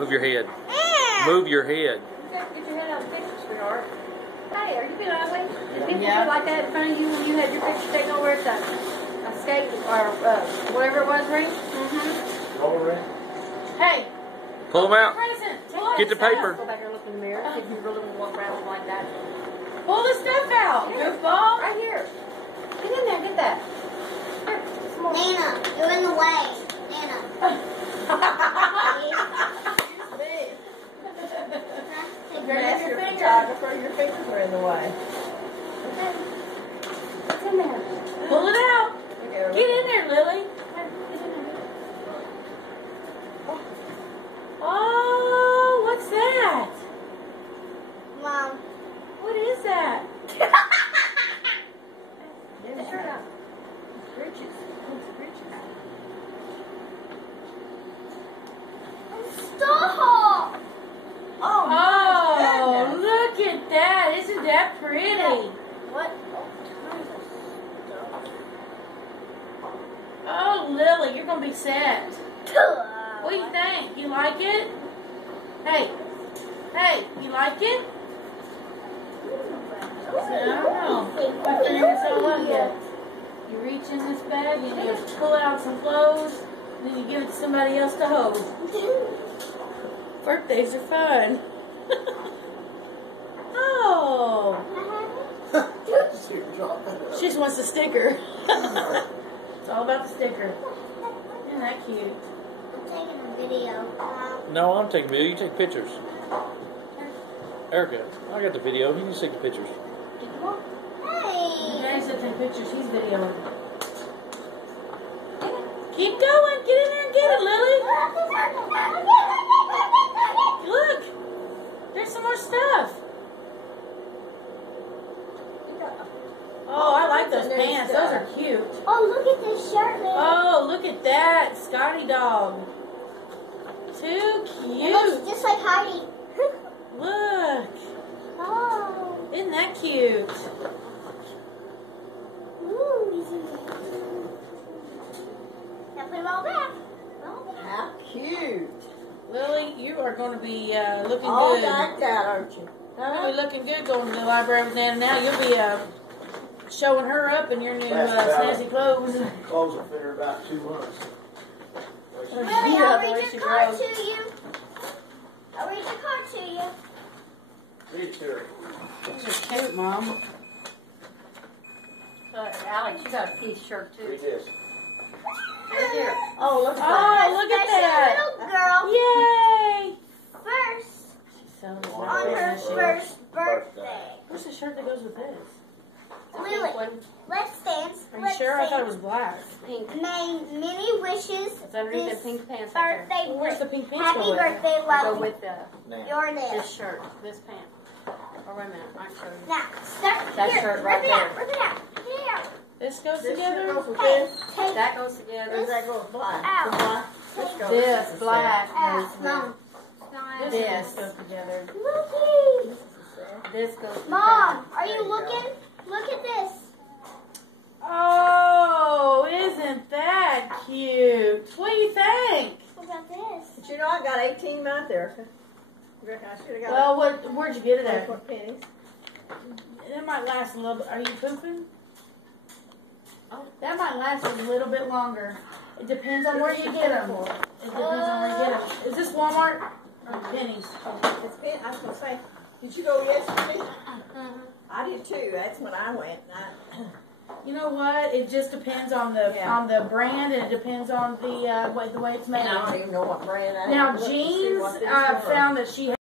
Move your head. Move your head. Get your head out of the picture, sweetheart. Hey, are you being ugly? Did people do like that in front of you when you had your picture taken over at a skate or whatever it was, ring? Mm-hmm. Roller ring? Hey. Pull them out. Present. Get the paper. Go back there and look in the mirror if you really want to walk around like that. Pull the stuff out. Goofball. Right here. Get in there. Get that. Here. Some more. Nana, you're in the way. Nana. Grab your finger. Your fingers are in the way. What's in there? Pull it out. Get in there, Lily. Oh, what's that? Mom. What is that? Get the shirt out. Bridges. It's bridges. Stop! Oh, look at that. Isn't that pretty? What? Oh, Lily, you're going to be sad. What do you think? You like it? Hey, you like it? I don't know. My fingers don't look yet. You reach in this bag and you pull out some clothes, and then you give it to somebody else to hold. Birthdays are fun. Oh. She just wants a sticker. It's all about the sticker. Isn't that cute? I'm taking a video. No, I'm taking video. You take pictures. Erica, I got the video. You can take the pictures. Hey! Daddy said take pictures. He's videoing. Keep going. Get in there and get it, Lily. Look. There's some more stuff. Oh, I like those pants. Those are cute. Oh, look at this shirt, Lily. Oh, look at that. Scotty dog. Too It cute. looks just like Heidi. Look. Oh. Isn't that cute? Ooh. Now put them all back. How cute. Lily, you are going to be looking All good. decked out, aren't you? You'll be looking good going to the library with Nana now. You'll be showing her up in your new snazzy clothes. Clothes will fit her about 2 months. Lily, Yeah, I'll the way read she your card grows. to you. I'll read your card to you. Read it to her. These are cute, Mom. Alex, you got a piece shirt too. Read this. Right here. Oh, look at Oh, that. look at Special that. little girl. Yay! First, So on her first birthday. Where's the shirt that goes with this? Lily, let's dance. Are you Let's sure? I thought it dance. was black. May many wishes It's underneath this the pink pants right there. birthday Where's the bring. pink pants Happy go with? birthday, Go love. with Your name. this shirt, this pant. Oh, wait a minute. I can show you. Now, start That here. shirt right rip it out. there. Rip it out. Get it out. This goes This together. shirt goes with Hey, this. take That goes together. Does that go with black? Ow. The black? This goes This with black out. goes Mom. with this goes together. Looky. This goes together. Mom, are you looking? Look at this. Oh, isn't that cute? What do you think? What about this? But you know, I got 18 months, Erica. You reckon I should have got Well, where'd you get it at? 24 pennies? It might last a little bit. Are you pooping? Oh, that might last a little bit longer. It depends on where you get them. It depends on where you get them. Is this Walmart or Penny's? It's been, I was going to say, did you go yesterday? I did too. That's when I went. You know what? It just depends on the brand, and it depends on the way it's made. And I don't even know what brand I Now, looked to see Jeans what these were. found that she